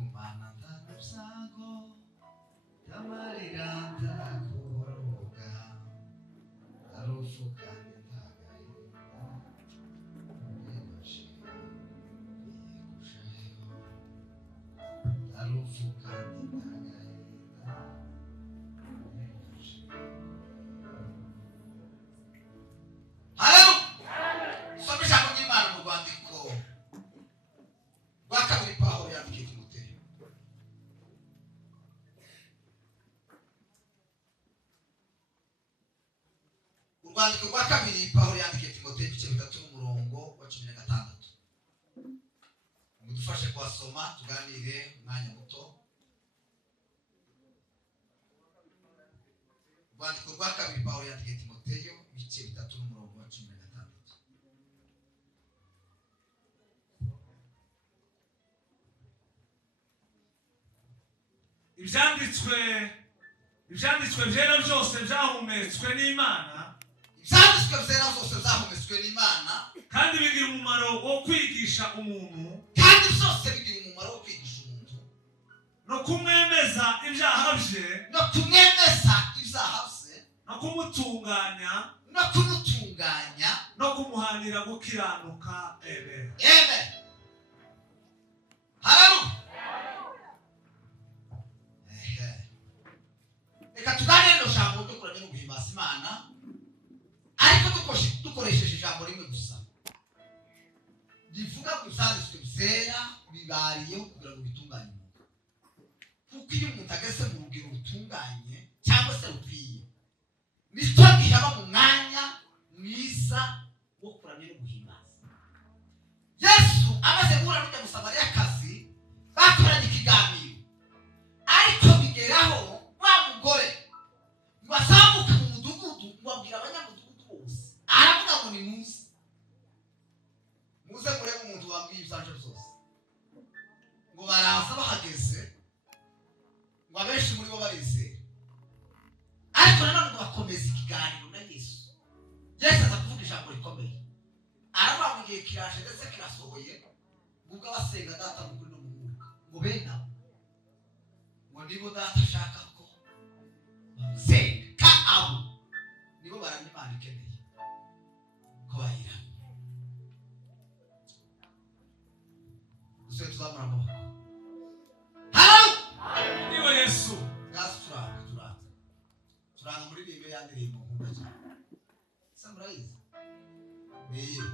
kumana ndarusago tamarira ndakuboroga arufuka ndagahinda ndebashira yegushayo arufuka ndagahinda ndebashira. Halo soma ijambo ry'Imana mu rwandiko rwa kabiri Pawulo yandikiye Timoteyo. Urwandiko rwa kabiri Pawulo yandikiye Timoteyo ibice 3 n'umurongo wa 16. Mudufashe kwasoma tuganire umwanya muto. Urwandiko rwa kabiri Pawulo yandikiye Timoteyo ibice 3 n'umurongo wa 16. ibyanditswe byera byose byahumetswe n'Imana, Ibyanditswe byera byose byahumetswe n'Imana kandi bigira umumaro wo kwigisha umuntu, kandi byose bigira umumaro wo kwigisha umuntu no kumwemeza ibyaha bye, no kumwemeza ibyaha bye, no kumutunganya, no kumuhanira gukiranuka. Amen. Amen. Hallelujah. Reka tuganire no jambo ryo kuranya no guhimbaza Imana, ariko dukoresheje ijambo rimwe gusa rivuga ku byanditswe byera bibariyeho kugira ngo bitunganye umuntu. Kuko iyo umuntu ageze mu rugero rutunganye cyangwa se rukwiye, nicyo gihe aba mu mwanya mwiza wo kuramya no guhimbaza. Yesu amaze guhura n'ujya Musamariyakazi bakoranye ikiganiro, ariko bigeraho wa mugore ngo azamuke mu mudugudu ngo abwira abanyamudugudu bose, aravuga ngo ni muze murebe umuntu wambwiye ibyanje byose. Ngo baraza bahageze, ngo abenshi muri bo barizera, ariko nanone ngo bakomeza ikiganiro na Yesu. Yesu aza kuvuga ijambo rikomeye, aravuga ngo igihe kiraje ndetse kirasohoye, ubwo abasenga data mu kuri no mu mwuka, ngo bene abo ngo nibo data ashaka ko bamusenga, abo nibo baramya Imana ikeneye ko bayira. Uswe tuzamura amaboko. Halo! Niwe Yesu. Gazi turanga muri Bibiliya yandirimbo nkunda cyane. Samurayizi. Niye.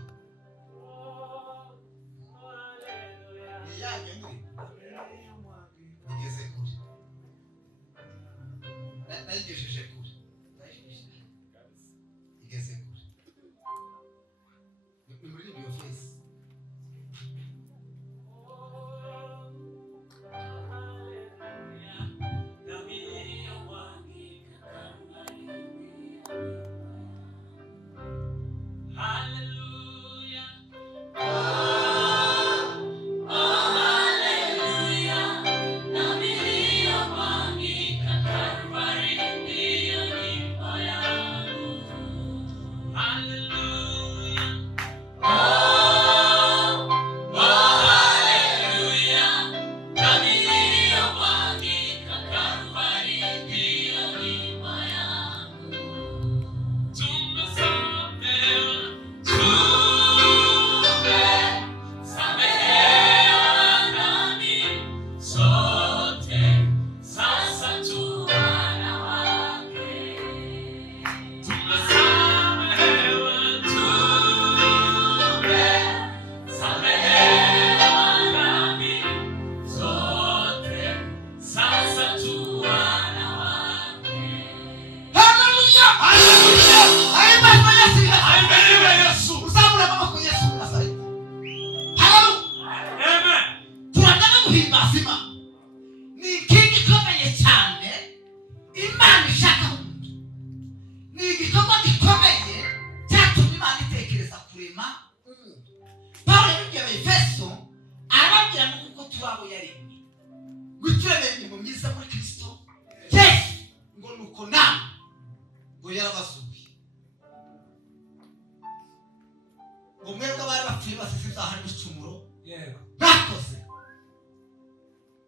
Niyanyu ndirimbo. Nigeze kure. Nayigejeje kure. Igeze kure. Ni muri Bibiliya face.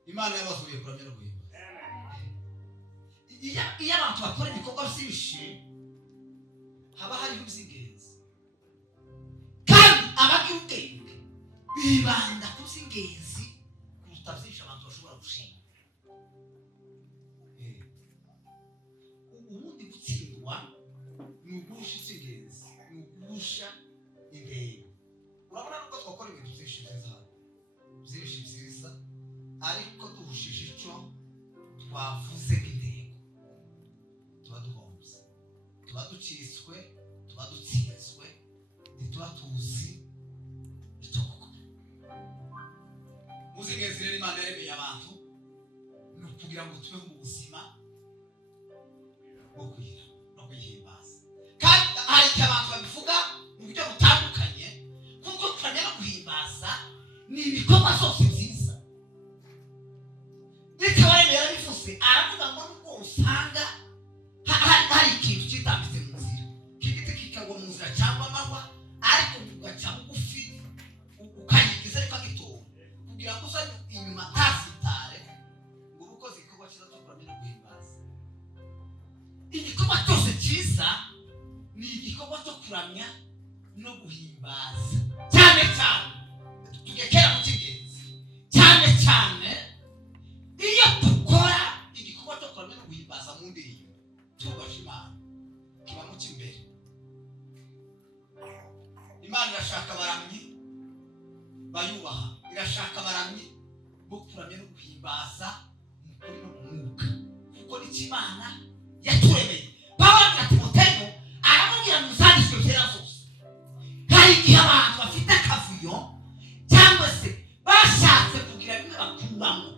Imana yabazuriye kuramya no guhimbaza. Iyo abantu bakora ibikorwa byinshi haba hariho iby'ingenzi, kandi abagira ubwenge bibanda ku by'ingenzi kuruta byinshi abantu bashobora gushima. Ubundi gutsindwa ni ugusha icy'ingenzi, ni ugusha intego. Urabona nuko twakora ibintu byinshi byiza hano, byinshi byiza, ariko duhushije icyo twavuze nk'intego, tuba duhombye, tuba ducitswe, tuba dutsinzwe, ntituba tuzi icyo gukora. Muzi ingenzi rero Imana yaremeye abantu ni ukugira ngo tubeho mu buzima bwo kwira no kwihimbaza. Kandi hari igihe abantu babivuga mu buryo butandukanye, kuko kuramya no guhimbaza ni ibikorwa byose byiza. Ndetse waremeye yarabivuze, aravuga ngo nubwo usanga hari ikintu kitambitse mu nzira, kigiti kikagwa mu nzira cyangwa amahwa, ariko ugaca bugufi ukayigiza ariko agitora kugira ngo uze inyuma ntasitare, ngo uba ukoze igikorwa cyiza cyo kuramya no guhimbaza. Igikorwa cyose cyiza ni igikorwa cyo kuramya no guhimbaza, cyane cyane tugekera mu cy'ingenzi, cyane cyane iyo dukora igikorwa cyo kuramya no guhimbaza mu ndirimbo tubasha Imana, kiba mu cy'imbere. Imana irashaka abaramyi bayubaha, irashaka abaramyi bo kuramya no guhimbaza mu kuri no mu mwuka, kuko nicyo Imana yaturemeye. Pawulo abwira Timoteyo, aramubwira mu zanditswe zera zose, hari igihe abantu bafite akavuyo cyangwa se bashatse kugira bimwe bakuramo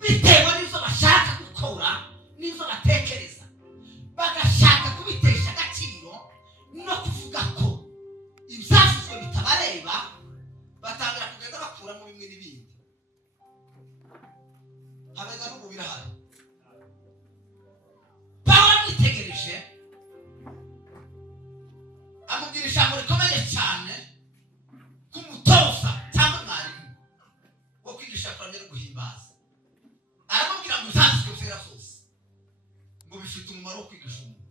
bitewe n'ibyo bashaka gukora n'ibyo batekereza, bagashaka kubitesha agaciro no kuvuga ko ibyasizwe bitabareba, batangira kugenda bakuramo bimwe n'ibindi. Habega n'ubu birahari. Pawulo amwitegereje amubwira ijambo rikomeye cyane k'umutoza cyangwa mwarimu wo kwigisha kuramya no guhimbaza. Aramubwira ngo ibyanditswe byera byose ngo bifite umumaro wo kwigisha umuntu.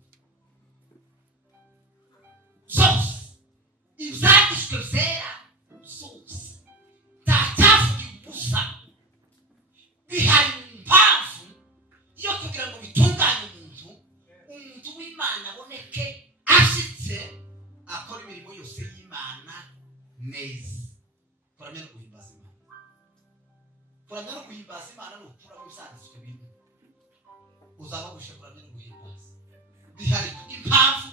Zose ibyanditswe byera zose ntacyavuga ubusa, bihari impamvu yo kugira ngo bitunganye umuntu w'Imana aboneke ashyitse, akora imirimo yose y'Imana neza. Kuramya no guhimbaza Imana, kuramya no guhimbaza Imana ni ukuramo ibyanditswe bimwe, uzaba wishe kuramya no guhimbaza. Bihari impamvu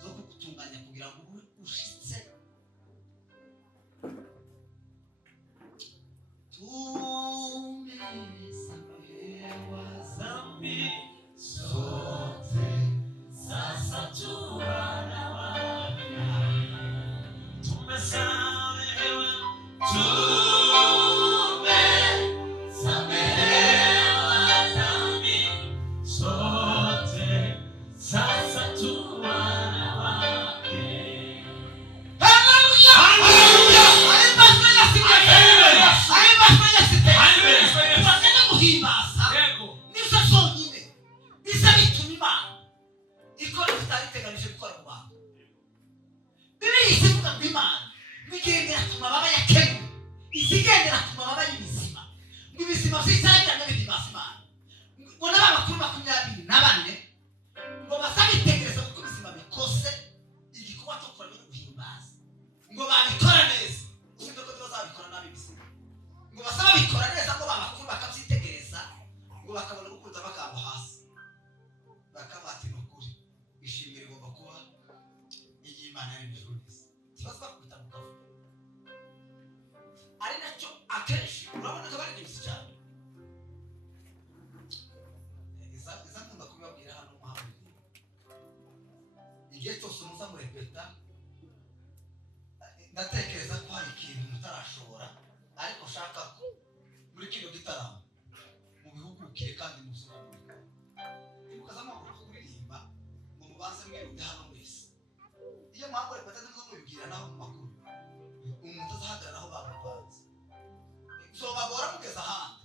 zo kugutunganya kugira ngo ube ushitse. Tumesamehewa dhambi zote, sasa tu wana wake. Tumesamehewa, tumesamehewa dhambi zote, sasa tu wana wake. Haleluya! Haleluya! Aimba fanya siku. Aimba fanya siku. Kuramya no guhimbaza nizo zonyine biza bituma Imana ikora itariteganije gukora mu bantu. Bibiliya ivuga ngo Imana bigendera ku mababa ya kerubi, izigendera ku mababa y'ibizima, ngo ibizima by'icyanya n'ibihimbaza Imana. Ngo n'abakuru 24 ngo bazabitegereza kuko ibizima bikose igikorwa cyo kuramya no guhimbaza, ngo babikora neza. Usibye ko bazabikora nabi ibizima, ngo bazabikora neza, ngo babakuru bakabyitegereza, ngo bakabona gukunda bakaba hasi, bakabati n'ukuri ishimire igomba kuba y'Imana y'ijuru neza. Kibazo bakubita mu kavu, ari nacyo akenshi urabona ko bari byinshi cyane. Iza nkunda kubibabwira hano muhamwe, igihe cyose muza murepeta, ndatekereza ko hari ikintu mutarashobora, ariko shaka ko muri kino gitaramo mu bihugukire kandi muzubakure. Mukazamaguru kuririmba ngo mubanze mwirunde hano mwese. Iyo mwakore patata nzo mubibwira naho mu makuru, umuntu azahagarara aho bamupanze. Zobagora mugeza ahandi,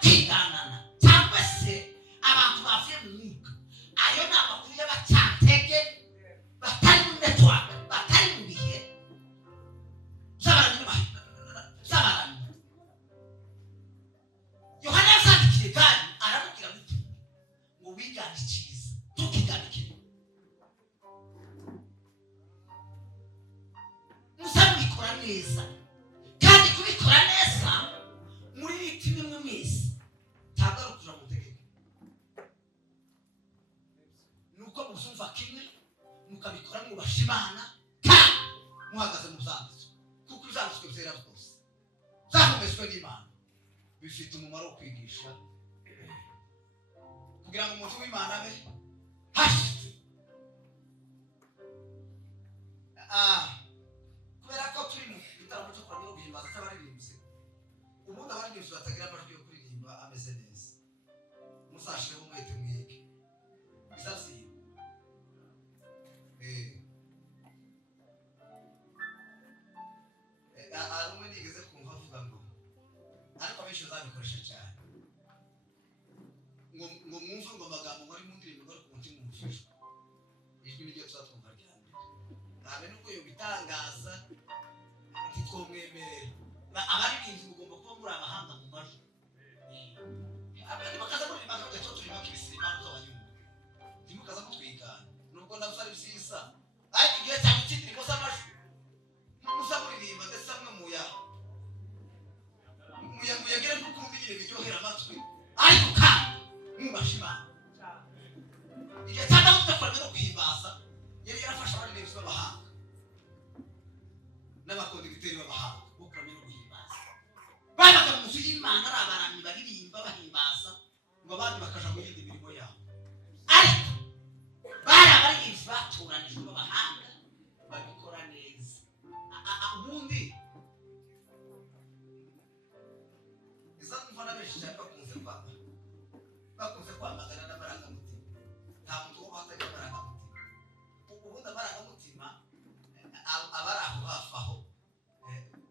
kwiganana cyangwa se abantu bavuye mu mwuka. Ayo ni amakuru y'abacyatege batari mu network, batari mu bihe z'abaramyi. Yohana yasandikiye kandi aramubwira ngo wigane icyiza tukigane ikibi. Muzabikora neza kandi kubikora neza muri liti nimwe mwese ntabwo ari ukuja mu tegeko, nuko muzumva kimwe mukabikora mwubasha Imana kandi muhagaze mu byanditswe, kuko ibyanditswe byera rwose byahumetswe n'Imana, bifite umumaro wo kwigisha kugira ngo umuntu w'Imana abe hashize. Kubera ko turi mu gitaramo cyo kuramya no guhimbaza cy'abaririmbyi, ubundi abaririmbyi batagira amajwi yo kuririmba ameze neza, muzashireho umwete mwige bizavyiba. Hari umwe nigeze kumva avuga ngo ariko abenshi bazabikoresha cyane ngo mwumve ngo amagambo muri mu ndirimbo ngari ku mutima umufishwa, ijwi niryo tuzatwumva rya mbere. Habe nubwo yo bitangaza ntitwomwemerera, abaririmbyi mugomba kuba muri abahanga mu majwi. Abandi bakaza kuririmba ngo gato turimo kibisima z'abanyumva, ntimukaza kutwigana nubwo nabyo ari byiza, ariko igihe cyane cy'indirimbo z'amajwi muza kuririmba ndetse amwe muyagire n'ukumva indirimbo iryohera amatwi, ariko kandi mwubasha Imana. Igihe cyane aho tudakoranye no guhimbaza yari yarafashe abaririmbyi b'abahanga n'abakondegiteri b'abahanga bo kuramya no guhimbaza, babaga mu nzu y'Imana ari abaramyi baririmba bahimbaza, ngo abandi bakaja mu yindi mirimo yabo, ariko bari abaririmbyi batoranijwe b'abahanga babikora neza. Ubundi iza kumva na benshi cyane bakunze kwamagana n'amarangamutima, nta muntu wo hatagira amarangamutima. Ubundi amarangamutima abari aho hafi aho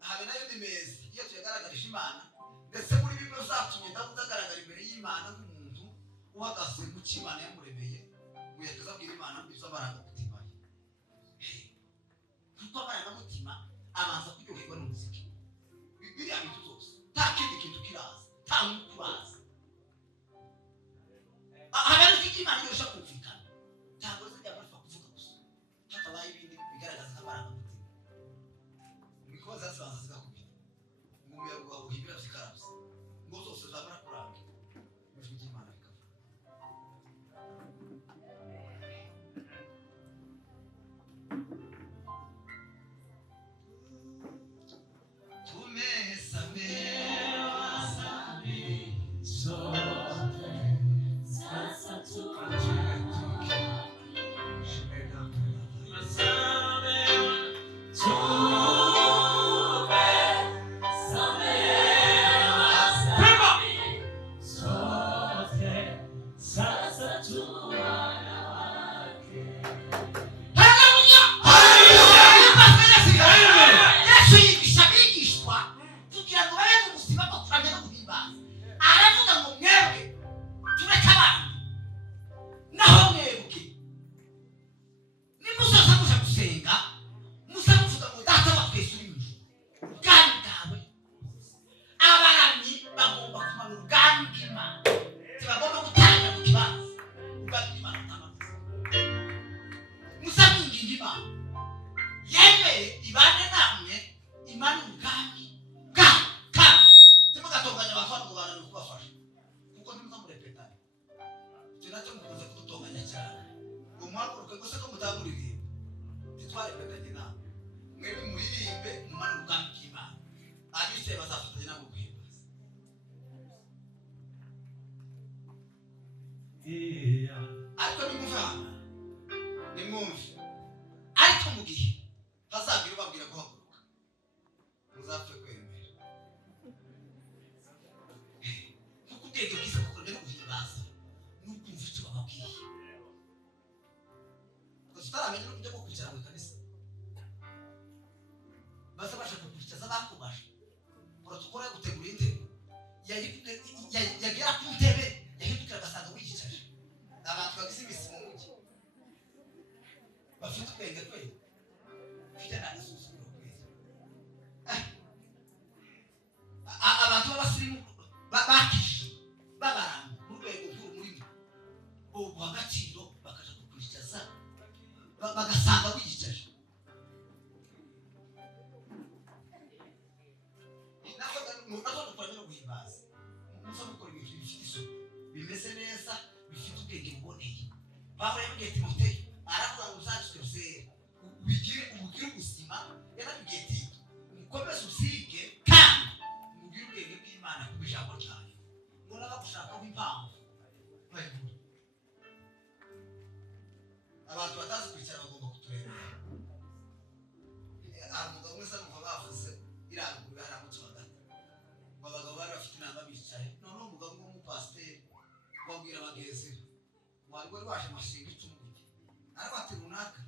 habe nayo ni meza iyo tuyagaragarije Imana, ndetse muri bimwe zatumye Dawudi agaragara imbere y'Imana nk'umuntu uhagaze mu cyo Imana yamuremeye, ngo yageze abwira Imana ngo izo amarangamutima ye, kuko amarangamutima abanza kuryoherwa n'umuziki. Biriya bintu zose nta kindi kintu kiraza, nta muntu uraza. Habe n'uko Imana irusha kumvikana, ntabwo zijya muri kuvuga gusa, hatabaye ibindi bigaragaza amarangamutima. Imikoza zibanza zigakubita ngo umuyaga wawe uhibira zikarabye, ngo zose zamara kurangira ijwi ry'Imana rikavuga. Ariko nimwumve, ariko mu gihe hazagira ubabwira guhaguruka muzapfe kwemera, kuko ubwenge bwiza bukorwa no guhimbaza n'ukumva icyo bababwiye. Gusa utaramenya n'uburyo bwo kwicara mu ikanisa, baza bashaka kwicaza bakubasha protokole yo gutegura intebe yagera ku ntebe yahindukira agasanga wigicaje abantu bagize imisi mu mujyi bafite ubwenge kweli ufite n'agasuzuguro kweli abantu b'abasirimu bakije babaranga mu rwego rw'umurimo ubu agaciro bakaja kukurikiza bagasanga wigicaje nako dukora no guhimbaza muzo gukora ibintu bifite isuku bimeze neza bifite ubwenge buboneye Pawulo yabwiye Timoteyo aravuga ngo uzagire ubigire ubuzima yarabwiye Tito mukomeze usige kandi mugire ubwenge bw'Imana ku ijambo ryayo ngo nabagushakaho impamvu bayibura abantu batazi kwicara bagomba kuturebera umugabo umwe numva bavuze irangurura haramutse hagati abagabo bari bafite inama bicaye noneho umugabo w'umupasiteri babwira abagenzi wari waje amashinga icumuye arabati runaka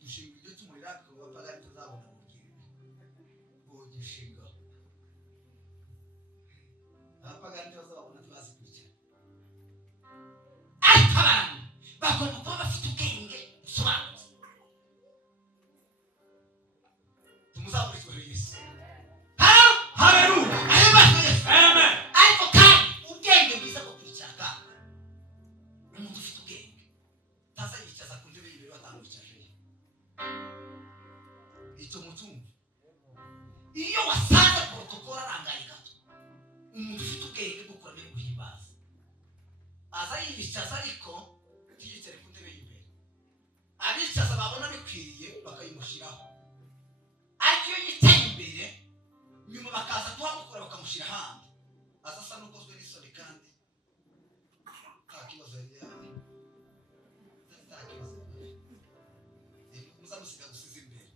dushinga ibyo tumurira abapagani tuzabona bogishinga abapagani tuzabona tubazi kwicara ariko abantu bagomba kuba bafite ubwenge busobanutse tumuzaburizwe Yesu iyo wasanze protokolo arangaye gato umuntu ufite ubwenge bwo kurame guhimbaza aza yibicaza ariko ntiyicare ku ntebe y'imbere abicaza babona bikwiriye bakayimushiraho ariko iyo yicaye imbere nyuma bakaza kuhamukura bakamushira ahandi aza asa n'ukozwe n'isoni kandi nta kibazo yari yawe nta kibazo muzamusiga gusiza imbere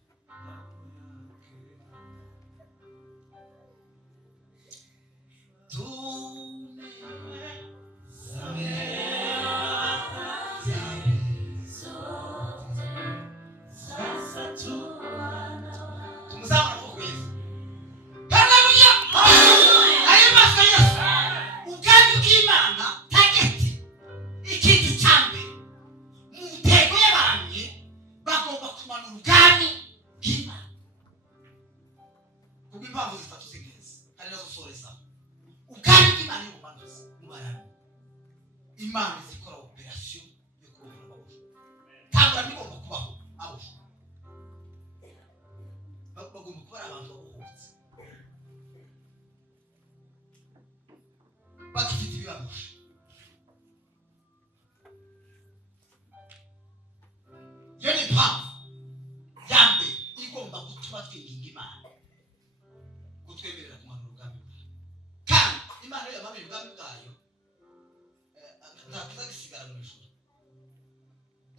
Imana zikora operation yo kurohora abahuje tabura bigomba kubaho abahuje bagomba kuba abantu babuhutse bagifite ibibahuje yo ni mpamvu yambe igomba gutuma twinginga Imana kutwemerera kumanura ubwami bwayo kandi Imana yo yamanuye ubwami bwayo ntakiza gisigara mu ijuru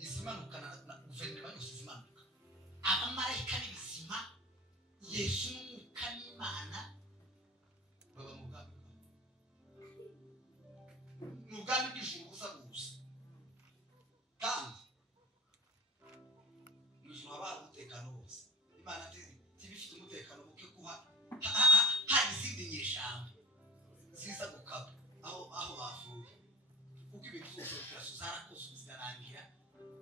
izimanuka na guverinoma yose izimanuka abamarayika n'ibizima Yesu n'umwuka n'Imana baba mu bwami mu bwami bw'ijuru busa gusa kandi mu ijuru haba hari umutekano wose Imana ntibifite umutekano muke kuha hari izindi nyeshamba ziza gukaba aho bavuye kuko ibintu byose operasiyo zarakozwe zirarangira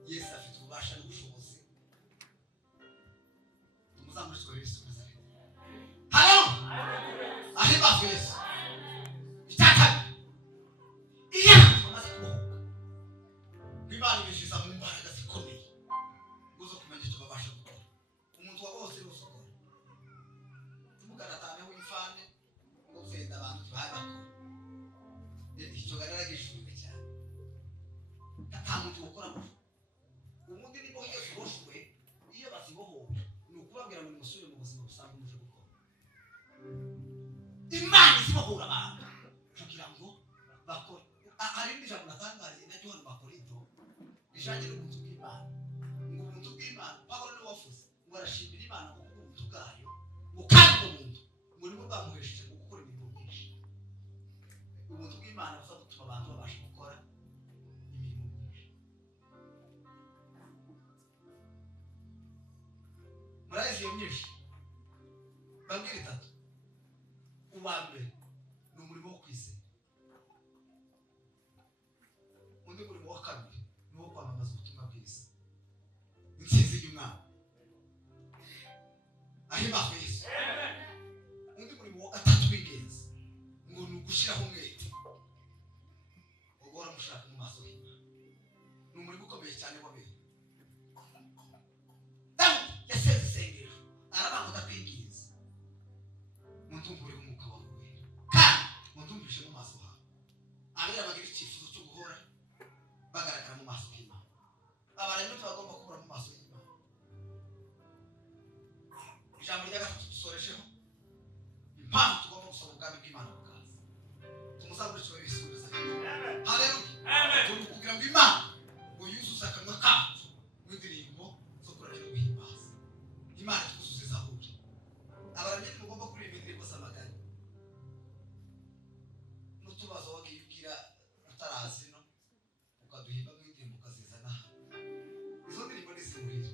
Yesu afite ububasha n'ubushobozi tumuzamurizwe Yesu Nazareti halo ahimbaze Yesu itaka iyo tumaze kubohoka Imana ibishiza mu mbaraga zikomeye uzo kumenya icyo babasha gukora umuntu wa bose wose ukora tumugaratane w'imfane ngo zenda abantu tubaye bakora icyo garagishijwe cyane nta muntu ukora ubundi nibo Yesu boshwe iyo bazibohoye ni ukubabwira ngo musubire mu buzima busanzwe muje gukora Imana izibohora abantu kugira ngo bakore ari n'ijambo natangariye na Yohana Makorinto ijanye n'ubuntu bw'Imana ngo ubuntu bw'Imana Pawulo niwe wavuze ngo arashimira Imana ngo ubuntu bwayo ngo kandi ubuntu ngo nibwo bwamuhesheje gukora ibintu byinshi ubuntu bw'Imana buza gutuma abantu babasha gukora imirimo myinshi murazi iyo myinshi babwira itatu uwa mbere ni umurimo wo kwizera murimo wa kabiri ni uwo kwamamaza ubutumwa bwiza, intsinzi y'umwami ahimbawe Yesu. Undi murimo wa gatatu w'ingenzi ngo ni ugushyiraho umwete, ugora mushaka mu maso y'Imana. Ni umurimo ukomeye cyane w'abera. Dawudi yaseze isengesho arabanza ndakwinginze muntumvure umwuka wawe wera, kandi muntumvishe mu maso hawe. Abera bagira icyifuzo cyo guhora bagaragara mu maso y'Imana. Abaremye bagomba kubura mu maso y'Imana. Ijambo rya gatatu dusoresheho impamvu tugomba gusaba ubwami bw'Imana bukaza. Tumuzaburikiwe ibisubizo. Haleluya. Kugira ngo Imana ngo yuzuze akanwa kacu n'indirimbo zo kuramya no guhimbaza Imana, twuzuze Zaburi. Abaremye mugomba kuririmba indirimbo z'amaganya. N'utubazo wagiye ubwira utarazi no ukaduhimba nk'indirimbo ukazizana hano. Izo ndirimbo ni zimurire.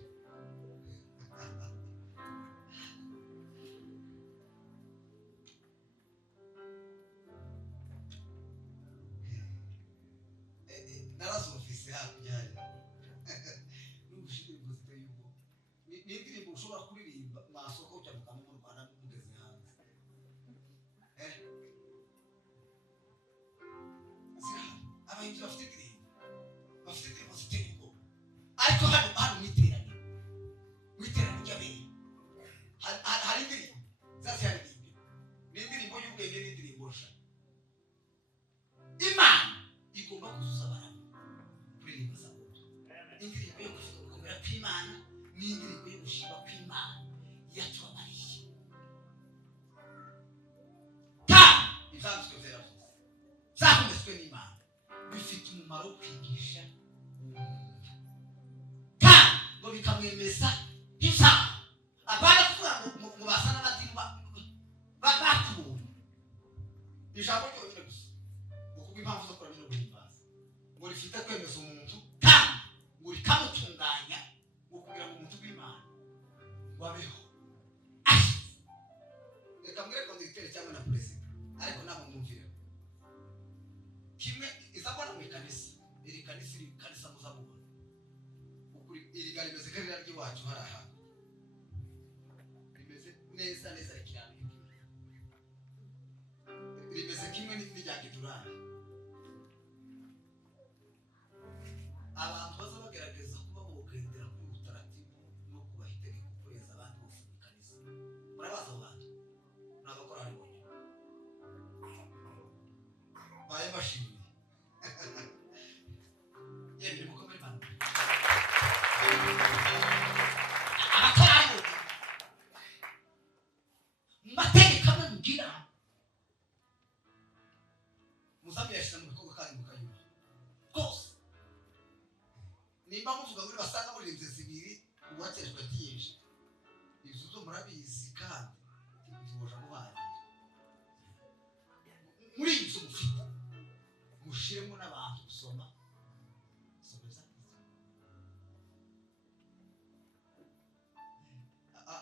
Narazumvise hakurya hariya n'ubushirimbo ziteye ubwo. Ni indirimbo ushobora kuririmba mwasoko cyangwa mu Rwanda mugeze hanze. Abahinzi bafite indirimbo ziteye ubwo. Ariko hano mwiteraniro ry'abera hari indirimbo zaziharirimbe. Ni indirimbo y'ubwenge n'indirimbo sha. Imana igomba kuzuza abantu kuririmba Zaburi. Indirimbo yo gukomera kw'Imana n'indirimbo yo gushima kw'Imana yatubamariye. Kandi ibyanditswe byera byose zakometswe n'Imana bifite umumaro wo kwigisha umuntu, kandi ngo bikamwemeza nk'icyaha. Abana kuvuga ngo basa n'amadini bakubonye ijambo ryonyine gusa ngo kubw'impamvu zo kuramya no guhimbaza ngo rifite kwemeza umuntu, kandi ngo rikamutunganya ngo kugira ngo umuntu w'Imana wabeho. Reka mbwire konditeri cyangwa na perezida, ariko ntabwo mwumvira kimwe. Izabona mu ikanisa, iri kanisa muzamubona ukuri, iri gari rimeze nk'irira ry'iwacu hari ahantu rimeze neza rikirambye, rimeze kimwe n'irya Gidurani. Abantu baza bagerageza kuba bogendera kuri ubutaratibu no kubaha itegeko kureza abandi bose mu ikanisa. Murabaza abo bantu ni abakorari bonyine baye bashimye. Yemwe mukomere Imana. Abakorari bonyine mu mategeko amwe mugira muzamuyashyira mu bikorwa kandi mukayubaha rwose. Nimba muvuga muri basanga muririmze zibiri uwakerejwe byinshi, ibyo byo murabizi kandi biboja mubanira. Muri ibyo mufite mushiremo n'abantu gusoma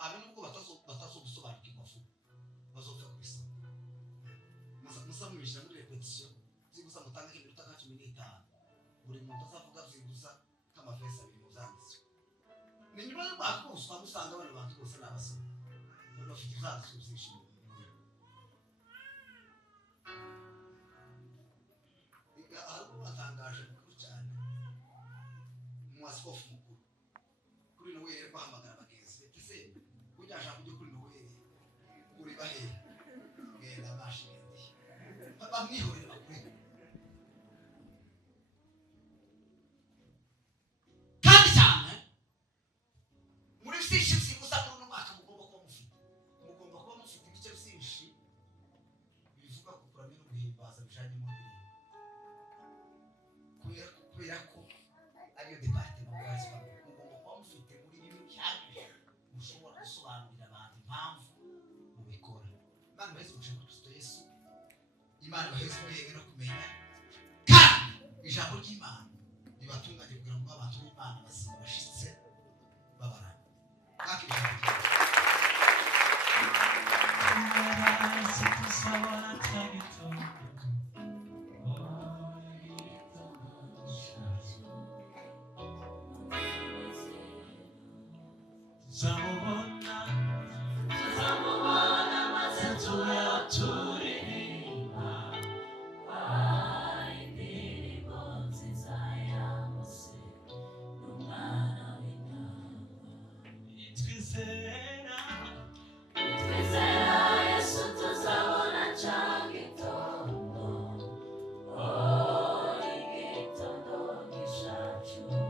abe nubwo batazogusobanukirwa vuba bazopfa kubisoma. Musamwishyira muri repetition zigusa mutanga iminota nka 15, buri muntu azavuga zigusa nk'amavesi abiri mu byanditswe. Ni nyuma yo bakuzwa musanga bane bantu bose n'abasoma bafite ibyanditswe byinshi mu mubiri. Ahubwo batangaje mukuru cyane umwasikofu mukuru kuri Noel rero bahamagara abagenzi be ese kujya ashaka kujya kuri Noel uri bahe ngenda bashindi bamwihorera bakure. Kandi cyane muri byinshi gusa muri uno mwaka mugomba kuba mufite ibice byinshi bivuga ku kuramya no guhimbaza bijanye mu ndirimbo, kubera ko ariyo departement mugazwa mugomba kuba mufite muri bimwe cyane mushobora gusobanurira abantu impamvu mubikora. Imana baheze gushaka Kristo Yesu, Imana baheze ubwenge no kumenya, kandi ijambo ry'Imana ribatunganye kugira ngo abantu b'Imana bazima bashitse babarana. Kandi ijambo tuzamubona tuzamubona maze tubeho turirimba indirimbo nziza ya Mose n'umwana w'intama. twizera Twizera Yesu tuzabona cya gitondo, igitondo gishacuye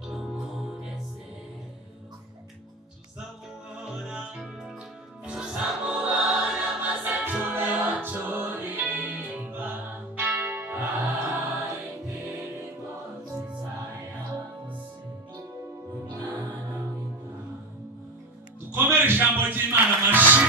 n'umunezero. Tuzamubona maze tubeho turirimba indirimbo nziza ya Mose n'umwana w'intama. dukomere ijambo ry'Imana amashyi.